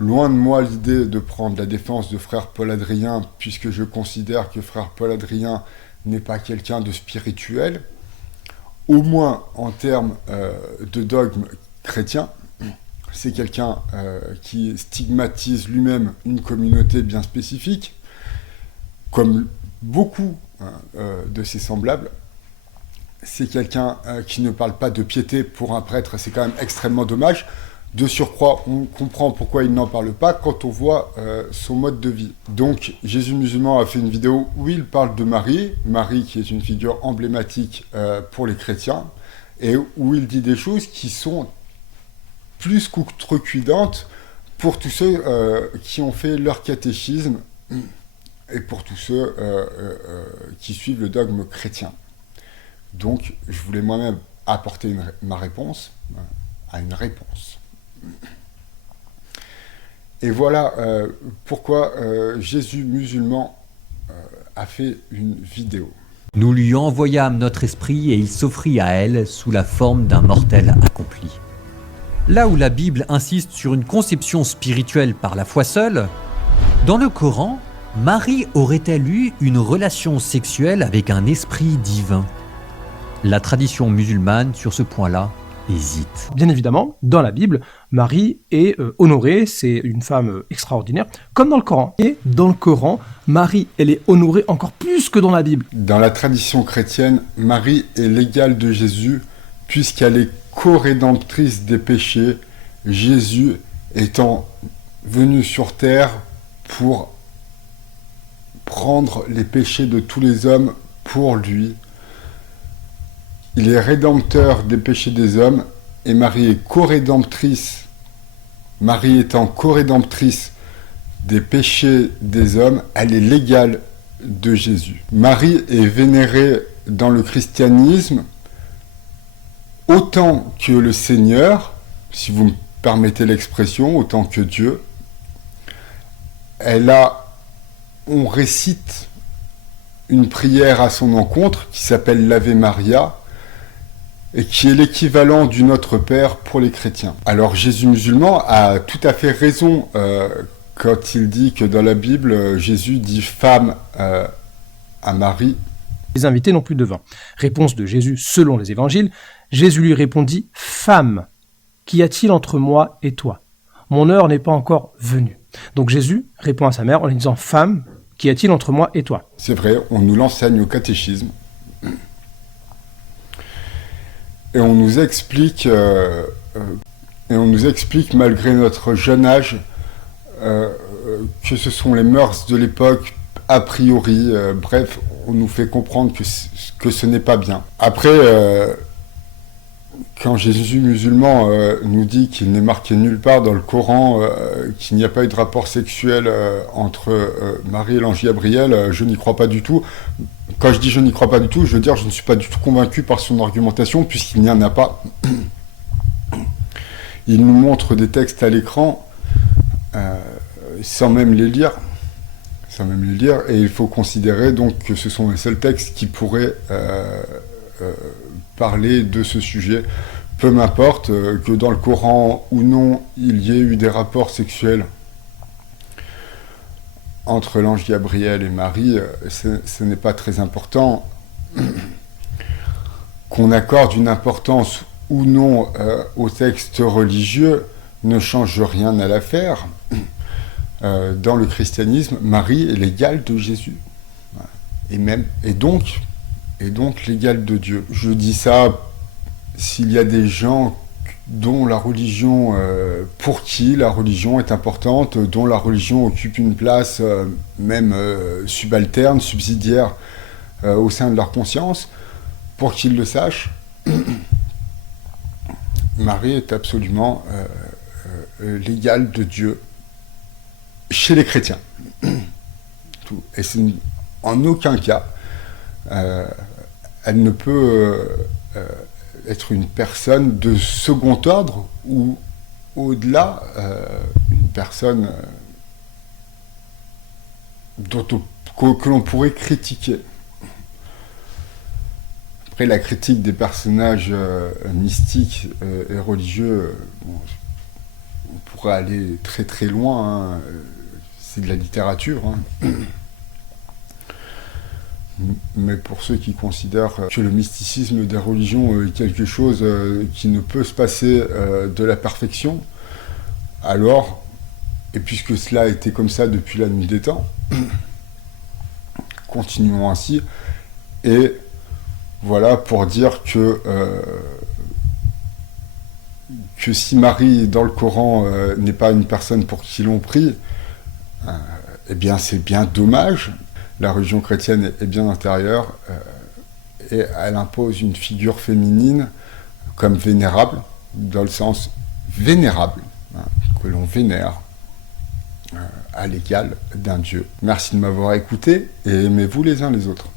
Loin de moi l'idée de prendre la défense de frère Paul Adrien, puisque je considère que frère Paul Adrien n'est pas quelqu'un de spirituel, au moins en termes de dogme chrétien. C'est quelqu'un qui stigmatise lui-même une communauté bien spécifique, comme beaucoup de ses semblables. C'est quelqu'un qui ne parle pas de piété pour un prêtre, c'est quand même extrêmement dommage. De surcroît, on comprend pourquoi il n'en parle pas quand on voit son mode de vie. Donc, Jésus musulman a fait une vidéo où il parle de Marie, Marie qui est une figure emblématique pour les chrétiens, et où il dit des choses qui sont plus qu'outrecuidantes pour tous ceux qui ont fait leur catéchisme et pour tous ceux qui suivent le dogme chrétien. Donc, je voulais moi-même apporter ma réponse à une réponse. Et voilà pourquoi Jésus musulman a fait une vidéo. Nous lui envoyâmes notre esprit et il s'offrit à elle sous la forme d'un mortel accompli. Là où la Bible insiste sur une conception spirituelle par la foi seule, dans le Coran, Marie aurait-elle eu une relation sexuelle avec un esprit divin? La tradition musulmane, sur ce point-là, hésite. Bien évidemment, dans la Bible, Marie est honorée, c'est une femme extraordinaire, comme dans le Coran. Et dans le Coran, Marie, elle est honorée encore plus que dans la Bible. Dans la tradition chrétienne, Marie est l'égale de Jésus, puisqu'elle est co-rédemptrice des péchés, Jésus étant venu sur terre pour prendre les péchés de tous les hommes pour lui. Il est rédempteur des péchés des hommes et Marie est co-rédemptrice. Marie étant co-rédemptrice des péchés des hommes, elle est l'égale de Jésus. Marie est vénérée dans le christianisme autant que le Seigneur, si vous me permettez l'expression, autant que Dieu. On récite une prière à son encontre qui s'appelle l'Ave Maria et qui est l'équivalent du Notre Père pour les chrétiens. Alors Jésus musulman a tout à fait raison quand il dit que dans la Bible, Jésus dit femme à Marie. Les invités n'ont plus de vin. Réponse de Jésus selon les évangiles. Jésus lui répondit « Femme, qu'y a-t-il entre moi et toi? Mon heure n'est pas encore venue. » Donc Jésus répond à sa mère en lui disant « Femme, qu'y a-t-il entre moi et toi ?» C'est vrai, on nous l'enseigne au catéchisme. Et on nous explique malgré notre jeune âge que ce sont les mœurs de l'époque a priori. Bref, on nous fait comprendre que ce n'est pas bien. Après, quand Jésus musulman nous dit qu'il n'est marqué nulle part dans le Coran qu'il n'y a pas eu de rapport sexuel entre Marie et l'ange Gabriel, je n'y crois pas du tout. Quand je dis je n'y crois pas du tout, je veux dire je ne suis pas du tout convaincu par son argumentation puisqu'il n'y en a pas. Il nous montre des textes à l'écran sans même les lire. Et il faut considérer donc que ce sont les seuls textes qui pourraient parler de ce sujet. Peu m'importe que dans le Coran ou non, il y ait eu des rapports sexuels entre l'ange Gabriel et Marie, ce n'est pas très important. Qu'on accorde une importance ou non au texte religieux ne change rien à l'affaire. Dans le christianisme, Marie est l'égale de Jésus. Et donc l'égale de Dieu. Je dis ça s'il y a des gens dont la religion, pour qui la religion est importante, dont la religion occupe une place même subalterne, subsidiaire au sein de leur conscience, pour qu'ils le sachent, Marie est absolument l'égale de Dieu chez les chrétiens. Et c'est en aucun cas, elle ne peut être une personne de second ordre ou au-delà, une personne que l'on pourrait critiquer. Après, la critique des personnages mystiques et religieux, on pourrait aller très très loin, hein. C'est de la littérature, hein. Mais pour ceux qui considèrent que le mysticisme des religions est quelque chose qui ne peut se passer de la perfection, alors, et puisque cela a été comme ça depuis la nuit des temps, continuons ainsi, et voilà pour dire que si Marie dans le Coran n'est pas une personne pour qui l'on prie, eh bien c'est bien dommage. La religion chrétienne est bien intérieure et elle impose une figure féminine comme vénérable, dans le sens vénérable, hein, que l'on vénère à l'égal d'un Dieu. Merci de m'avoir écouté et aimez-vous les uns les autres.